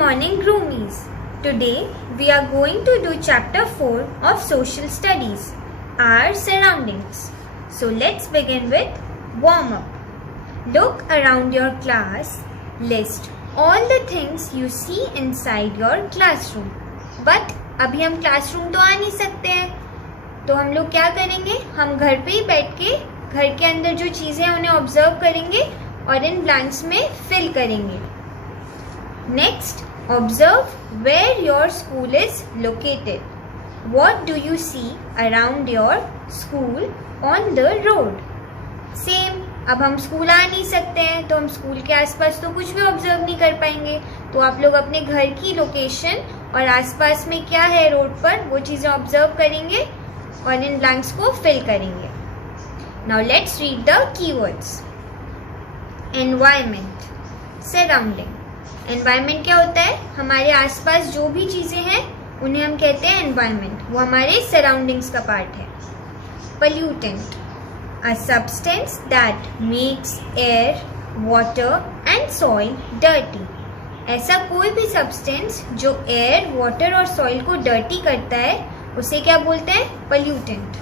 Morning Groomies. Today we are going to do chapter 4 of social studies, our surroundings. So let's begin with warm up. Look around your class, list all the things you see inside your classroom. But अभी हम classroom तो आ नहीं सकते हैं, तो हम लोग क्या करेंगे, हम घर पे ही बैठ के घर के अंदर जो चीज़ें हैं उन्हें ऑब्जर्व करेंगे और इन ब्लैंक्स में फिल करेंगे. Next, observe where your school is located. What do you see around your school on the road. Same, अब हम स्कूल आ नहीं सकते हैं तो हम स्कूल के आसपास तो कुछ भी ऑब्जर्व नहीं कर पाएंगे, तो आप लोग अपने घर की लोकेशन और आसपास में क्या है रोड पर वो चीज़ें ऑब्जर्व करेंगे और इन ब्लैंक्स को फिल करेंगे. Now let's read the keywords. Environment, surrounding. Environment क्या होता है, हमारे आसपास जो भी चीज़ें हैं उन्हें हम कहते हैं एनवायरनमेंट, वो हमारे सराउंडिंग्स का पार्ट है. Pollutant, a substance that makes air, water and soil dirty. ऐसा कोई भी सब्सटेंस जो एयर, वाटर और सॉइल को डर्टी करता है उसे क्या बोलते हैं, pollutant.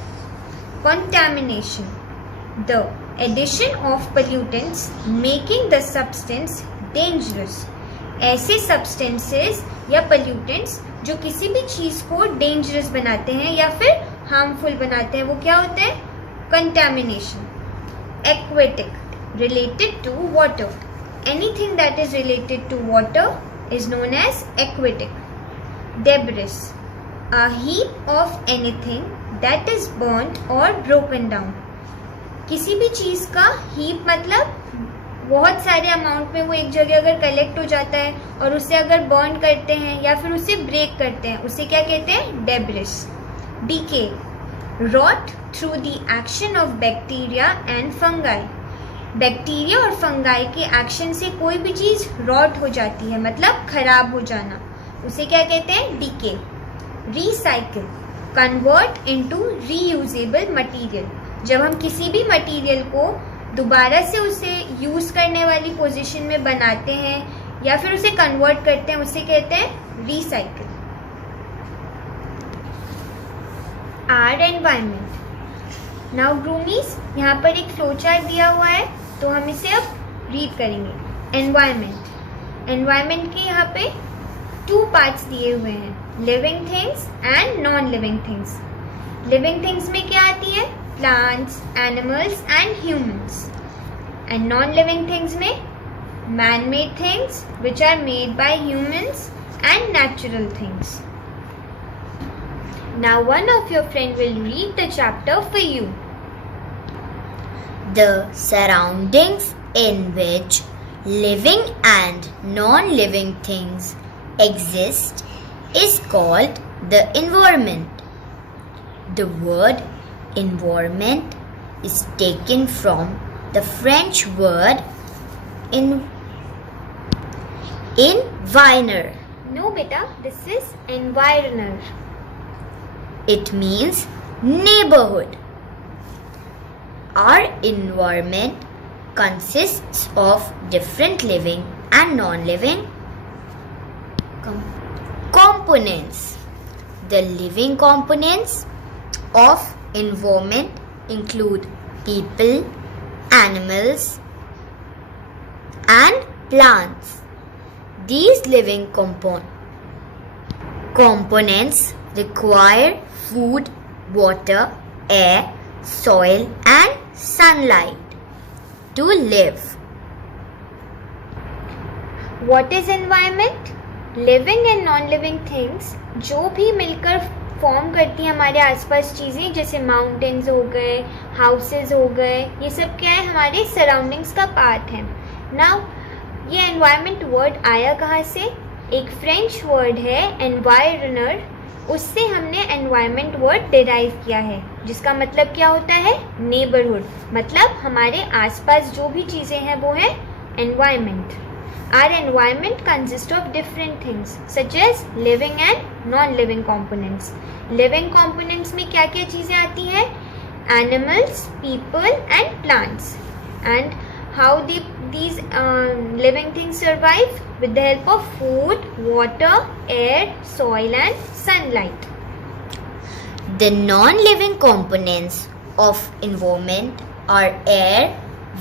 Contamination, the addition of pollutants making the substance dangerous. ऐसे सब्सटेंसेस या पोल्यूटेंट्स जो किसी भी चीज़ को डेंजरस बनाते हैं या फिर हार्मफुल बनाते हैं वो क्या होते हैं, contamination. Aquatic, related to water. Anything that is related to water is known as aquatic. Debris, a heap of anything that is burnt or broken down. किसी भी चीज़ का heap मतलब बहुत सारे अमाउंट में वो एक जगह अगर कलेक्ट हो जाता है और उसे अगर बर्न करते हैं या फिर उसे ब्रेक करते हैं उसे क्या कहते हैं, debris. Decay, rot through the action of bacteria and fungi. Bacteria और फंगाई के एक्शन से कोई भी चीज़ रॉट हो जाती है, मतलब खराब हो जाना, उसे क्या कहते हैं, decay. Recycle, convert into reusable material. जब हम किसी भी मटेरियल को दोबारा से उसे यूज़ करने वाली पोजीशन में बनाते हैं या फिर उसे कन्वर्ट करते हैं उसे कहते हैं रिसाइकिल. Our environment. नाउ ग्रूमीज, यहाँ पर एक फ्लो चार्ट दिया हुआ है तो हम इसे अब रीड करेंगे. एनवायरनमेंट, एनवायरनमेंट के यहाँ पे 2 पार्ट्स दिए हुए हैं, living things and non living things. Living things में क्या आती है, plants, animals and humans. And non living things में man made things which are made by humans and natural things. Now one of your friend will read the chapter for you. The surroundings in which living and non-living things exist is called the environment. The word environment is taken from the French word environner. No beta, this is environner. It means neighborhood. Our environment consists of different living and non-living components. The living components of environment include people, animals, and plants. These living components require food, water, air, soil and sunlight to live. What is environment? Living and non-living things जो भी मिलकर form करती हैं हमारे आसपास चीज़ें, जैसे mountains हो गए, हाउसेस हो गए, ये सब क्या है, हमारे सराउंडिंग्स का पार्ट है. नाउ ये एनवायरनमेंट वर्ड आया कहाँ से, एक फ्रेंच वर्ड है एनवायरनर, उससे हमने एनवायरनमेंट वर्ड डिराइव किया है जिसका मतलब क्या होता है, नेबरहुड. मतलब हमारे आसपास जो भी चीज़ें हैं वो है environment. Our environment consist of different things such as living and non living components. Living components में क्या क्या चीज़ें आती हैं, animals, people and plants. And how these living things survive? With the help of food, water, air, soil and sunlight. The non-living components of environment are air,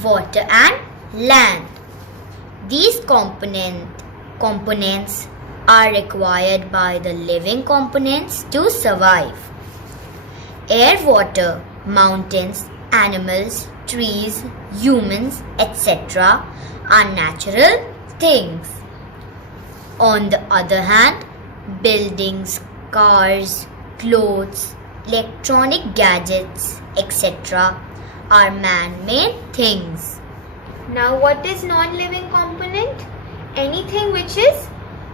water and land. These components are required by the living components to survive. Air, water, mountains, animals, trees, humans, etc. are natural things. On the other hand, buildings, cars, clothes, electronic gadgets, etc. are man-made things. Now what is non-living component? Anything which is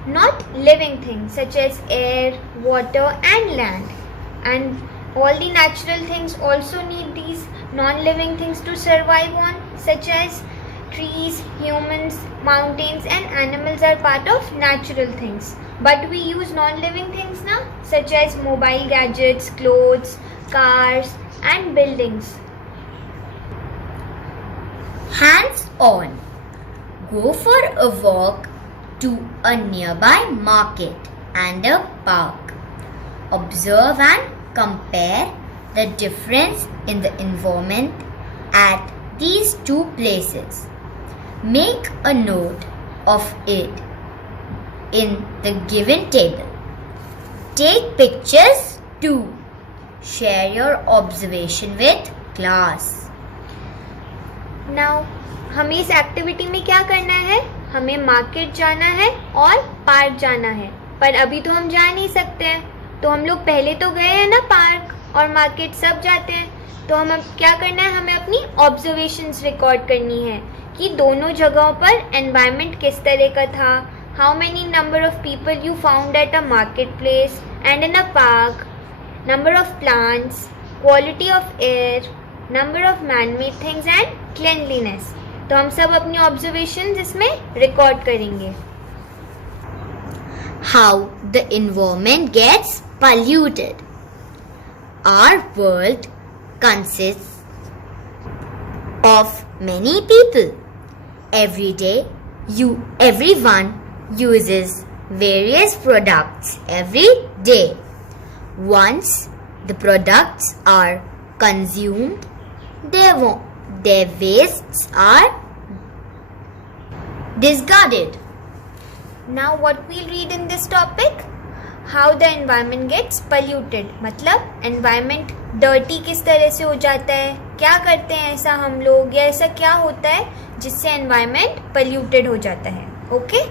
not living things such as air, water and land. And all the natural things also need these non-living things to survive on, such as trees, humans, mountains and animals are part of natural things. But we use non-living things now, such as mobile gadgets, clothes, cars and buildings. Hands on. Go for a walk to a nearby market and a park. Observe and compare the difference in the environment at these two places. Make a note of it in the given table. Take pictures too. Share your observation with class. Now हमें इस activity में क्या करना है? हमें market जाना है और पार्क जाना है, पर अभी तो हम जा नहीं सकते हैं, तो हम लोग पहले तो गए हैं ना पार्क और मार्केट सब जाते हैं, तो हम अब क्या करना है? हमें अपनी ऑब्जर्वेशंस रिकॉर्ड करनी है कि दोनों जगहों पर एनवायरनमेंट किस तरह का था. How many number of people you found at a market place and in a park, number of plants, quality of air, number of man-made things and cleanliness. तो हम सब अपनी ऑब्जर्वेशंस इसमें रिकॉर्ड करेंगे. How the environment gets polluted. Our world consists of many people. Every day, everyone uses various products every day. Once the products are consumed, their wastes are discarded. Now what we'll read in this topic? How the environment gets polluted. मतलब environment dirty किस तरह से हो जाता है, क्या करते हैं ऐसा हम लोग, या ऐसा क्या होता है जिससे environment polluted हो जाता है. Okay?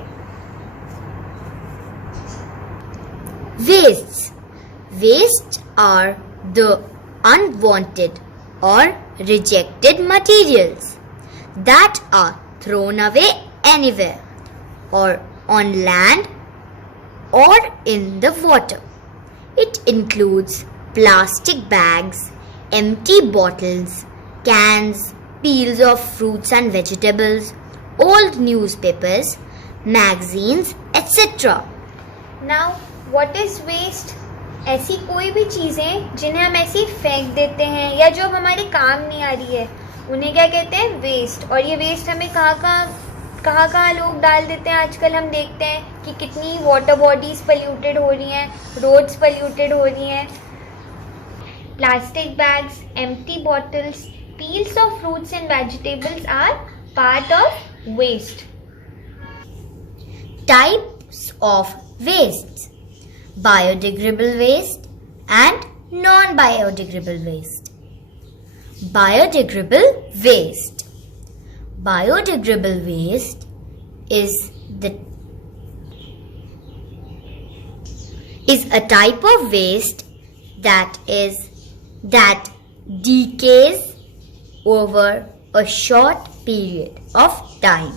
Wastes are the unwanted or rejected materials that are thrown away anywhere or on land or in the water. It includes plastic bags, empty bottles, cans, peels of fruits and vegetables, old newspapers, magazines, etc. Now what is waste? ऐसी कोई भी चीज़ें जिन्हें हम ऐसे ही फेंक देते हैं या जो हमारे काम नहीं आ रही है, उन्हें क्या कहते हैं? वेस्ट. और ये वेस्ट हमें कहाँ लोग डाल देते हैं आजकल. हम देखते हैं कि कितनी वाटर बॉडीज़ पोल्यूटेड हो रही हैं, रोड्स पोल्यूटेड हो रही हैं. Plastic bags, empty bottles, peels of fruits and vegetables are part of waste. Types of waste: biodegradable waste and non-biodegradable waste. Biodegradable waste. Biodegradable waste is a type of waste that decays over a short period of time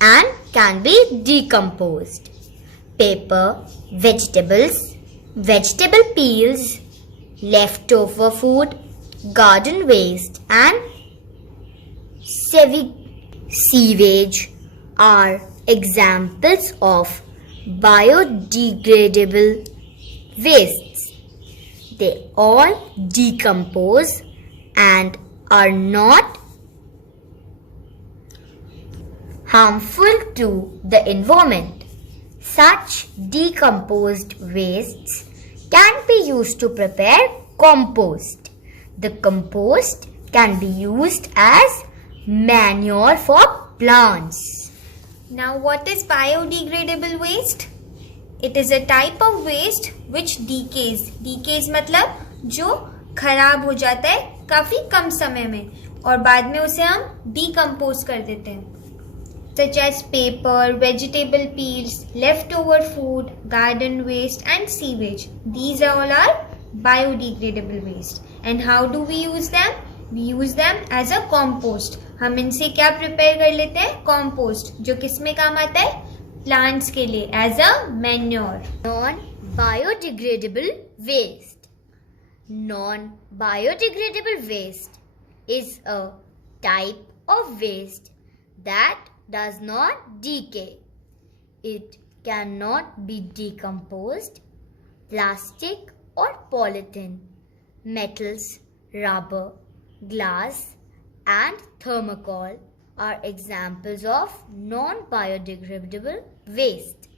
and can be decomposed. Paper, vegetables, vegetable peels, leftover food, garden waste and sewage are examples of biodegradable wastes. They all decompose and are not harmful to the environment. Such decomposed wastes can be used to prepare compost. The compost can be used as manure for plants. Now, what is biodegradable waste? It is a type of waste which decays. Decays मतलब जो खराब हो जाता है काफी कम समय में और बाद में उसे हम डिकम्पोज कर देते हैं. Such as paper, vegetable peels, leftover food, garden waste and sewage. These are all our biodegradable waste. And how do we use them? We use them as a compost. हम इनसे क्या प्रिपेयर कर लेते हैं? compost, जो किस में काम आता है? plants के लिए as a manure. Non-biodegradable waste. Non-biodegradable waste is a type of waste that does not decay. It cannot be decomposed. Plastic or polythene, metals, rubber, glass and thermocol are examples of non-biodegradable waste.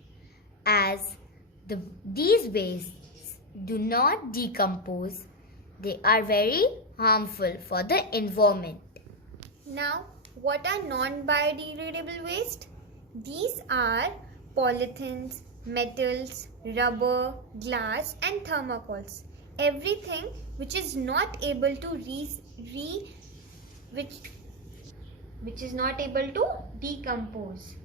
As these wastes do not decompose, they are very harmful for the environment. Now, what are non-biodegradable waste? These are polythenes, metals, rubber, glass and thermocols. Everything which is not able to which is not able to decompose,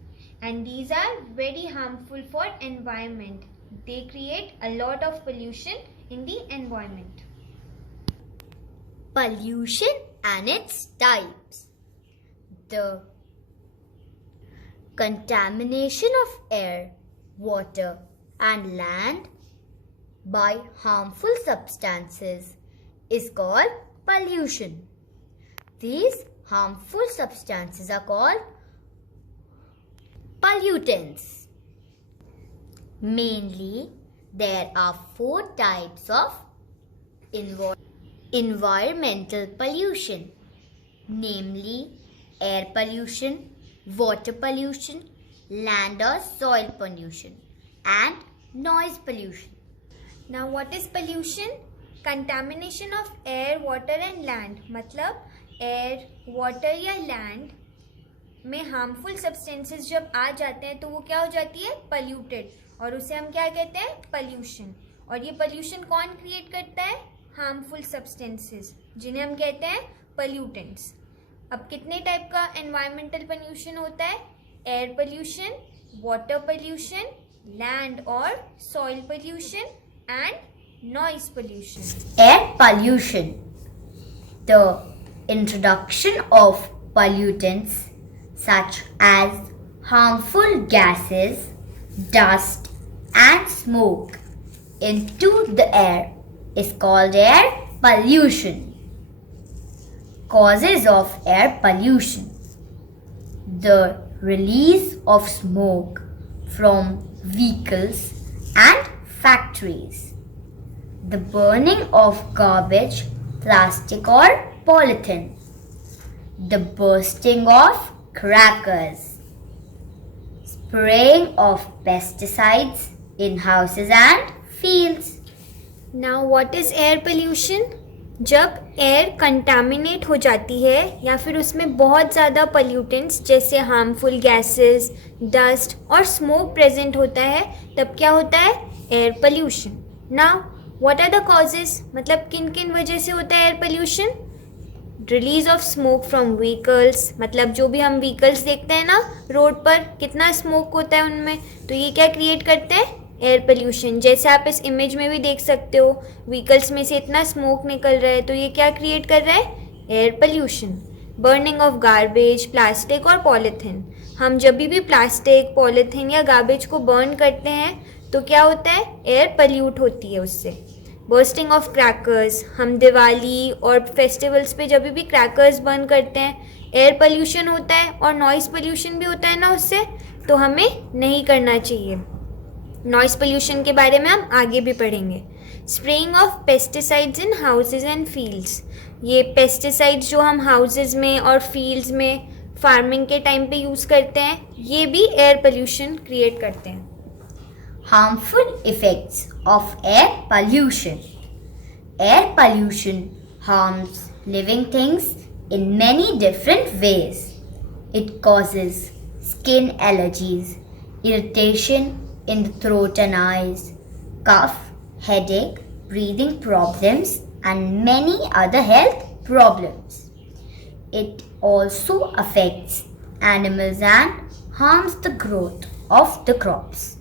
and these are very harmful for environment. They create a lot of pollution in the environment. Pollution and its types. The contamination of air, water and land by harmful substances is called pollution. These harmful substances are called pollutants. Mainly, there are 4 types of environmental pollution, namely air pollution, water pollution, land or soil pollution, and noise pollution. Now, what is pollution? Contamination of air, water and land. मतलब air, water या land में harmful substances जब आ जाते हैं तो वो क्या हो जाती है? Polluted. और उसे हम क्या कहते हैं? Pollution. और ये pollution कौन create करता है? Harmful substances, जिन्हें हम कहते हैं pollutants. अब कितने टाइप का environmental pollution होता है? Air pollution, water pollution, land और soil pollution and noise pollution. Air pollution. The introduction of pollutants such as harmful gases, dust and smoke into the air is called air pollution. Causes of air pollution. The release of smoke from vehicles and factories. The burning of garbage, plastic or polythene. The bursting of crackers. Spraying of pesticides in houses and fields. Now, what is air pollution? जब air contaminate हो जाती है या फिर उसमें बहुत ज़्यादा pollutants जैसे हार्मफुल गैसेस, डस्ट और स्मोक प्रेजेंट होता है, तब क्या होता है? Air pollution. Now what are the causes? मतलब किन किन वजह से होता है air pollution? Release of smoke from vehicles, मतलब जो भी हम व्हीकल्स देखते हैं ना रोड पर, कितना स्मोक होता है उनमें, तो ये क्या क्रिएट करते हैं? Air pollution. जैसे आप इस इमेज में भी देख सकते हो, व्हीकल्स में से इतना स्मोक निकल रहा है, तो ये क्या क्रिएट कर रहा है? Air pollution. Burning of garbage, plastic और पॉलीथीन. हम जब भी प्लास्टिक, पॉलीथीन या गार्बेज को बर्न करते हैं तो क्या होता है? एयर पोल्यूट होती है उससे. बर्स्टिंग ऑफ क्रैकर्स, हम दिवाली और फेस्टिवल्स पे जब भी क्रैकर्स बर्न करते हैं, एयर पोल्यूशन होता है और नॉइस पोल्यूशन भी होता है ना उससे, तो हमें नहीं करना चाहिए. नॉइस पोल्यूशन के बारे में हम आगे भी पढ़ेंगे. Spraying of pesticides in houses and fields. ये पेस्टिसाइड्स जो हम हाउसेज में और फील्ड्स में फार्मिंग के टाइम पे यूज़ करते हैं, ये भी एयर पोल्यूशन क्रिएट करते हैं. Harmful effects of air pollution. Air pollution harms living things in many different ways. It causes skin allergies, irritation in the throat and eyes, cough, headache, breathing problems, and many other health problems. It also affects animals and harms the growth of the crops.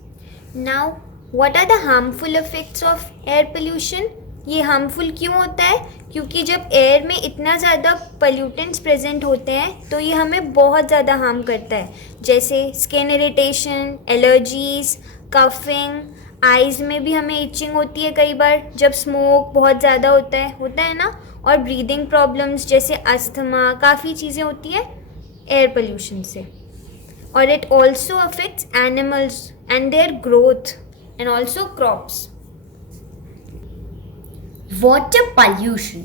Now, what are the harmful effects of air pollution? ये harmful क्यों होता है? क्योंकि जब air में इतना ज़्यादा pollutants present होते हैं तो ये हमें बहुत ज़्यादा हार्म करता है, जैसे skin irritation, allergies, coughing, eyes में भी हमें इचिंग होती है कई बार जब स्मोक बहुत ज़्यादा होता है ना, और ब्रीदिंग प्रॉब्लम्स जैसे अस्थमा, काफ़ी चीज़ें होती है एयर पोल्यूशन से. और it also affects animals and their growth and also crops. Water pollution.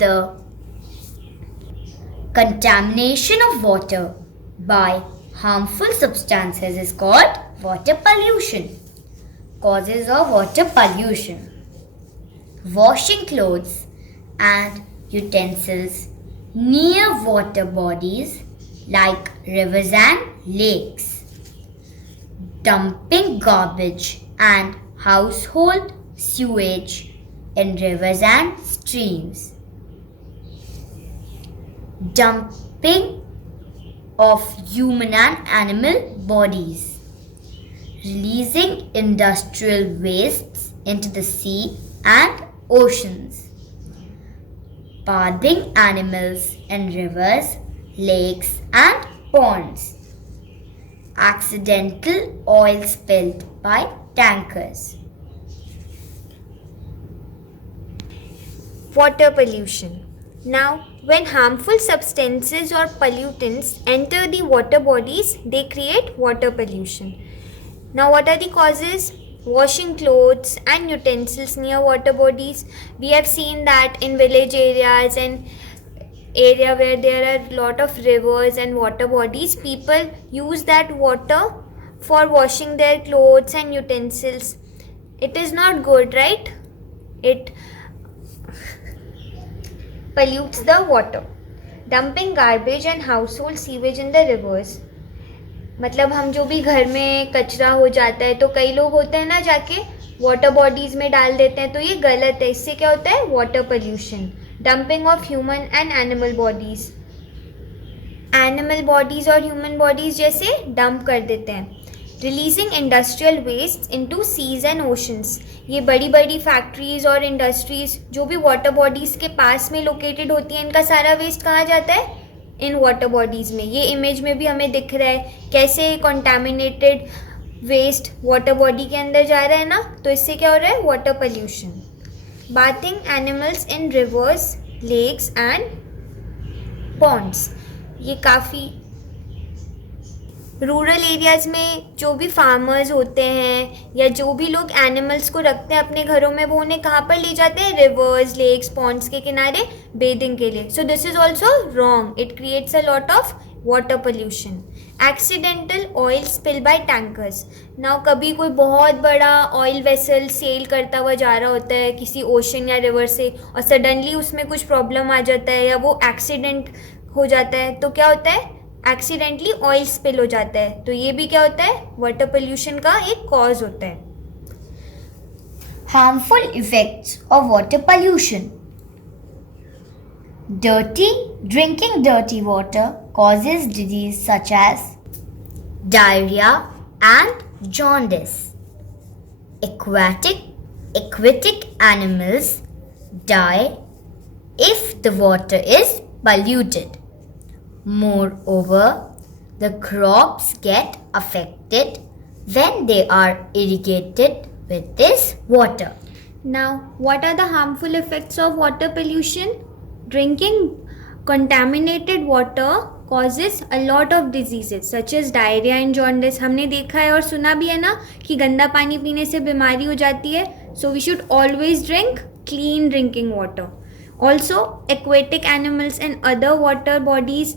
The contamination of water by harmful substances is called water pollution. Causes of water pollution: washing clothes and utensils near water bodies like rivers and lakes, dumping garbage and household sewage in rivers and streams, dumping of human and animal bodies, releasing industrial wastes into the sea and oceans, bathing animals in rivers, lakes and ponds, accidental oil spilled by tankers. Water pollution. Now, when harmful substances or pollutants enter the water bodies, they create water pollution. Now, what are the causes? Washing clothes and utensils near water bodies. We have seen that in village areas and area where there are lot of rivers and water bodies, people use that water for washing their clothes and utensils. It is not good, right? It pollutes the water. Dumping garbage and household sewage in the rivers. मतलब हम जो भी घर में कचरा हो जाता है तो कई लोग होते हैं ना, जाके वाटर बॉडीज में डाल देते हैं, तो ये गलत है. इससे क्या होता है? Water pollution. Dumping of human and animal bodies. Animal bodies और ह्यूमन बॉडीज जैसे डंप कर देते हैं. Releasing industrial waste into seas and oceans. ये बड़ी बड़ी फैक्ट्रीज और इंडस्ट्रीज जो भी वाटर बॉडीज़ के पास में लोकेटेड होती हैं, इनका सारा वेस्ट कहाँ जाता है? इन वाटर बॉडीज़ में. ये इमेज में भी हमें दिख रहा है कैसे कंटामिनेटेड वेस्ट वाटर बॉडी के अंदर जा रहा है ना, तो इससे क्या हो रहा है? Water pollution. Bathing animals in rivers, lakes and ponds. ये काफ़ी रूरल एरियाज़ में जो भी फार्मर्स होते हैं या जो भी लोग एनिमल्स को रखते हैं अपने घरों में, वो उन्हें कहाँ पर ले जाते हैं? रिवर्स, लेक्स, पॉन्ड्स के किनारे बेदिंग के लिए. So this is also wrong. It creates a lot of water pollution. Accidental oil spill by tankers. Now कभी कोई बहुत बड़ा ऑयल वेसल सेल करता हुआ जा रहा होता है किसी ओशन या रिवर से, और सडनली उसमें कुछ प्रॉब्लम आ जाता है या वो एक्सीडेंट हो जाता है, तो क्या होता है? एक्सीडेंटली ऑयल स्पिल हो जाता है. तो ये भी क्या होता है? वाटर पोल्यूशन का एक कॉज होता है. Harmful effects of water pollution. Drinking dirty water causes disease such as diarrhea and jaundice. Aquatic animals die if the water is polluted. Moreover, the crops get affected when they are irrigated with this water. Now, what are the harmful effects of water pollution? Drinking contaminated water causes a lot of diseases such as diarrhea and jaundice. हमने देखा है और सुना भी है ना कि गंदा पानी पीने से बीमारी हो जाती है. So we should always drink clean drinking water. Also, aquatic animals and other water bodies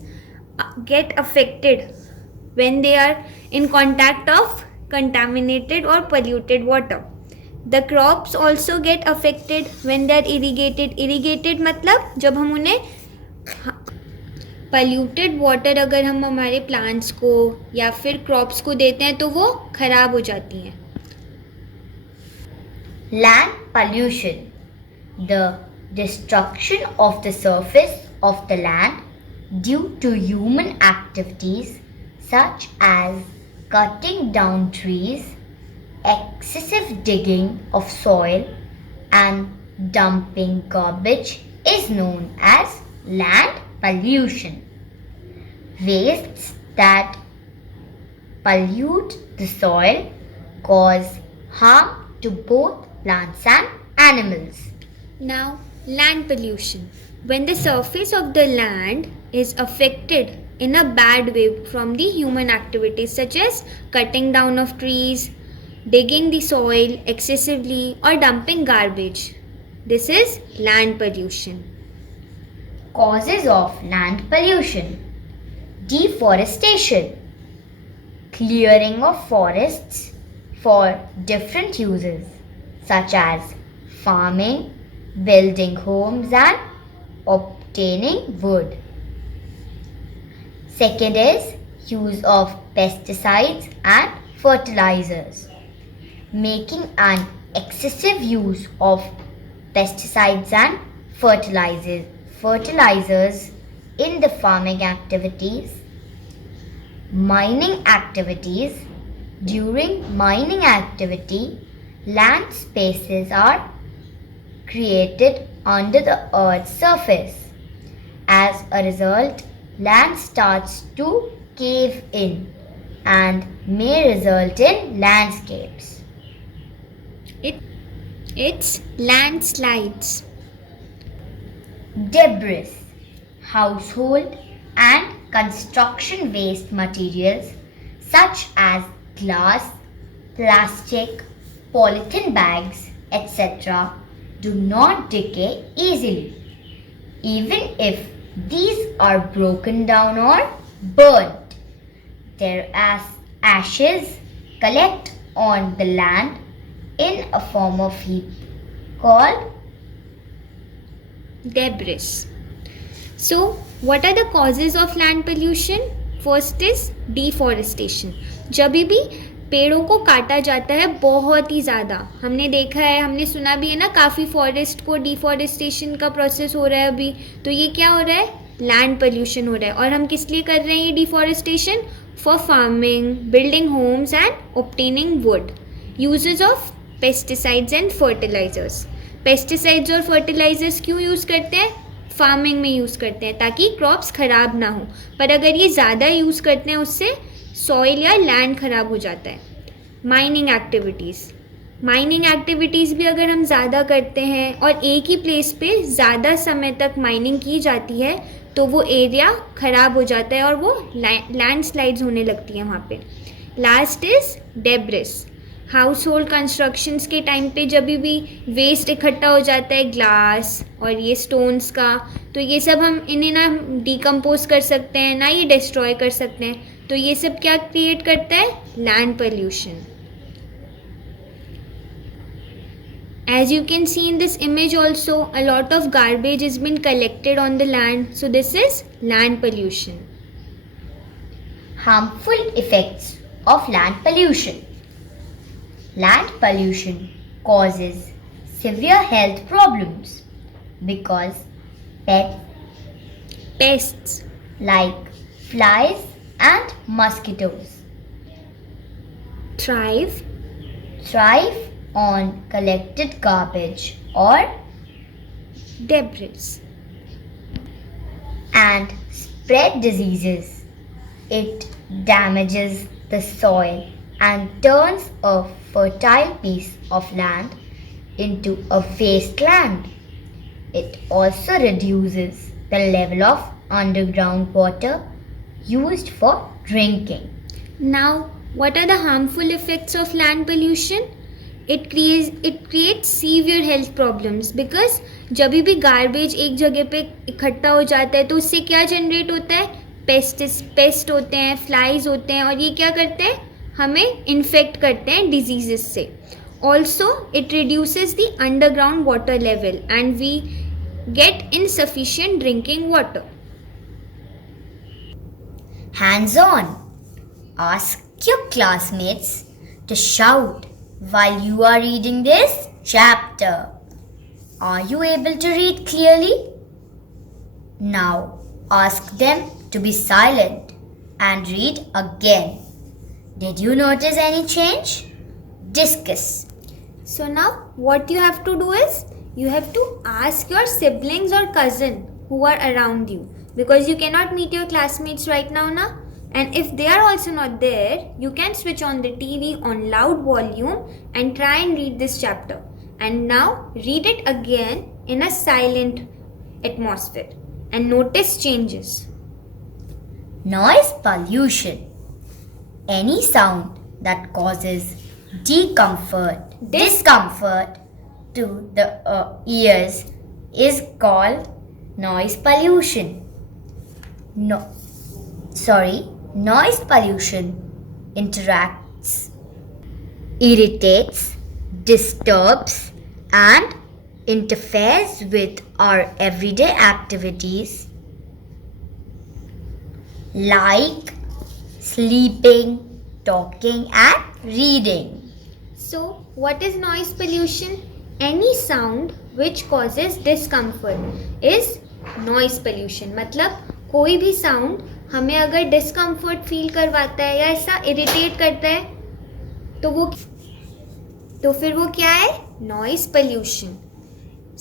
get affected when they are in contact of contaminated or polluted water. The crops also get affected when they are irrigated. Irrigated मतलब जब हम उन्हें polluted water अगर हम हमारे plants को या फिर crops को देते हैं तो वो खराब हो जाती हैं. Land pollution. The destruction of the surface of the land due to human activities such as cutting down trees, excessive digging of soil, and dumping garbage is known as land pollution. Wastes that pollute the soil cause harm to both plants and animals. Now, land pollution. When the surface of the land is affected in a bad way from the human activities such as cutting down of trees, digging the soil excessively, or dumping garbage. This is land pollution. Causes of land pollution. Deforestation. Clearing of forests for different uses such as farming, building homes and obtaining wood. Second is use of pesticides and fertilizers. Making an excessive use of pesticides and fertilizers in the farming activities. Mining activities. During mining activity, land spaces are created under the earth's surface. As a result, land starts to cave in and may result in landscapes. It's landslides. Debris. Household and construction waste materials such as glass, plastic, polythene bags, etc. do not decay easily. Even if these are broken down or burnt, their ashes collect on the land in a form of heap called debris. So, what are the causes of land pollution? First is deforestation. जब भी पेड़ों को काटा जाता है बहुत ही ज़्यादा, हमने देखा है, हमने सुना भी है ना, काफ़ी फॉरेस्ट को डिफॉरेस्टेशन का प्रोसेस हो रहा है अभी. तो ये क्या हो रहा है? लैंड पोल्यूशन हो रहा है. और हम किस लिए कर रहे हैं ये deforestation? For farming, building homes and obtaining wood. Uses of pesticides and fertilisers. Pesticides और फर्टिलाइजर्स क्यों यूज़ करते हैं? फार्मिंग में यूज़ करते हैं ताकि क्रॉप्स ख़राब ना हो. पर अगर ये ज़्यादा यूज़ करते हैं उससे सॉइल या लैंड ख़राब हो जाता है. माइनिंग एक्टिविटीज़ भी अगर हम ज़्यादा करते हैं और एक ही प्लेस पे ज़्यादा समय तक माइनिंग की जाती है तो वो एरिया ख़राब हो जाता है और वो लैंडस्लाइड्स होने लगती हैं वहाँ पे. Last is debris. House hold constructions के टाइम पे जब भी वेस्ट इकट्ठा हो जाता है, ग्लास और ये स्टोन्स का, तो ये सब हम इन्हें ना डिकम्पोज कर सकते हैं ना ये डिस्ट्रॉय कर सकते हैं. तो ये सब क्या क्रिएट करता है? Land pollution. As you can see in this image also, a lot of garbage has been collected on the land. So this is land pollution. Harmful effects of land pollution. Land pollution causes severe health problems because pests like flies and mosquitoes Thrive on collected garbage or debris and spread diseases. It damages the soil and turns a fertile piece of land into a wasteland. It also reduces the level of underground water used for drinking. Now, what are the harmful effects of land pollution? It creates severe health problems because जब भी garbage एक जगह पे इकट्ठा हो जाता है तो उससे क्या जनरेट होता है? पेस्ट होते हैं, फ्लाइज होते हैं, और ये क्या करते हैं, हमें इन्फेक्ट करते हैं डिजीजेस से. Also it reduces the underground water level and we get insufficient drinking water. Hands on. Ask your classmates to shout while you are reading this chapter. Are you able to read clearly? Now ask them to be silent and read again. Did you notice any change? Discuss. So now what you have to do is you have to ask your siblings or cousin who are around you, because you cannot meet your classmates right now na, and if they are also not there, you can switch on the TV on loud volume and try and read this chapter, and now read it again in a silent atmosphere and notice changes. Noise pollution. Any sound that causes discomfort to the ears is called noise pollution. Noise pollution irritates, disturbs, and interferes with our everyday activities like sleeping, talking, and reading. So what is noise pollution? Any sound which causes discomfort is noise pollution. मतलब कोई भी sound हमें अगर discomfort feel करवाता है या ऐसा irritate करता है तो फिर वो क्या है? Noise pollution.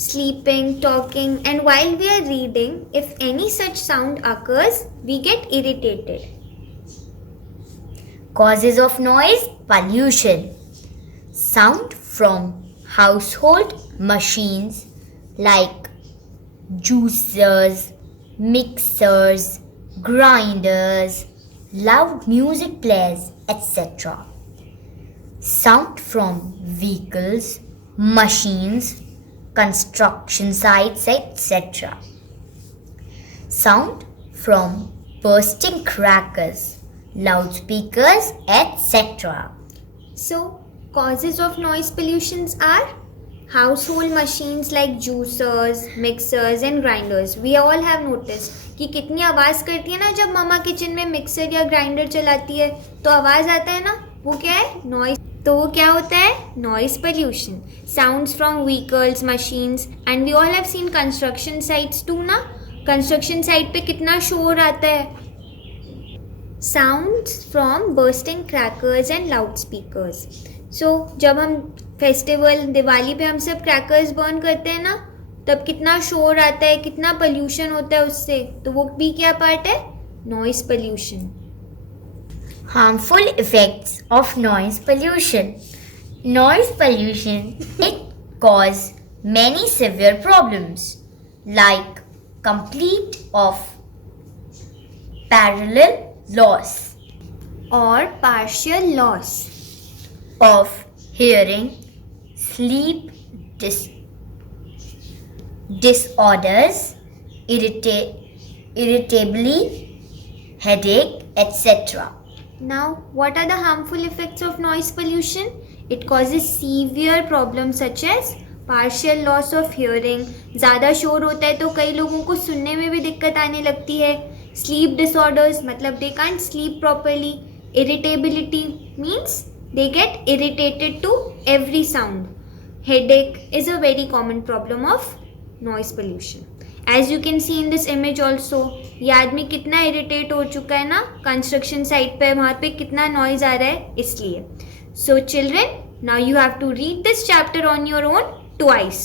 Sleeping, talking, and while we are reading, if any such sound occurs, we get irritated. Causes of noise pollution. Sound from household machines like juicers, mixers, grinders, loud music players, etc. Sound from vehicles, machines, construction sites, etc. Sound from bursting crackers, loudspeakers, etc. So, causes of noise pollutions are household machines like juicers, mixers and grinders. We all have noticed कि कितनी आवाज़ करती है ना जब मम्मा kitchen में mixer या grinder चलाती है तो आवाज़ आता है ना, वो क्या है? नॉइस. तो वो क्या होता है? Noise pollution. Sounds from vehicles, machines, and we all have seen construction sites too ना. कंस्ट्रक्शन साइट पे कितना शोर आता है. Sounds from bursting crackers and loud speakers. So जब हम फेस्टिवल दिवाली पे हम सब क्रैकर्स बर्न करते हैं ना, तब कितना शोर आता है, कितना पोल्यूशन होता है उससे. तो वो भी क्या पार्ट है? Noise pollution. Harmful effects of noise pollution. Noise pollution, it causes many severe problems like complete of parallel loss or partial loss of hearing, sleep disorders, irritability, headache, etc. Now, what are the harmful effects of noise pollution? It causes severe problems such as partial loss of hearing. ज़्यादा शोर होता है तो कई लोगों को सुनने में भी दिक्कत आने लगती है. Sleep disorders, मतलब they can't sleep properly. Irritability means they get irritated to every sound. Headache is a very common problem of noise pollution. As you can see in this image also, ये आदमी कितना irritate हो चुका है ना construction site पे, वहाँ पे कितना नॉइज आ रहा है इसलिए. So children, now you have to read this chapter on your own twice.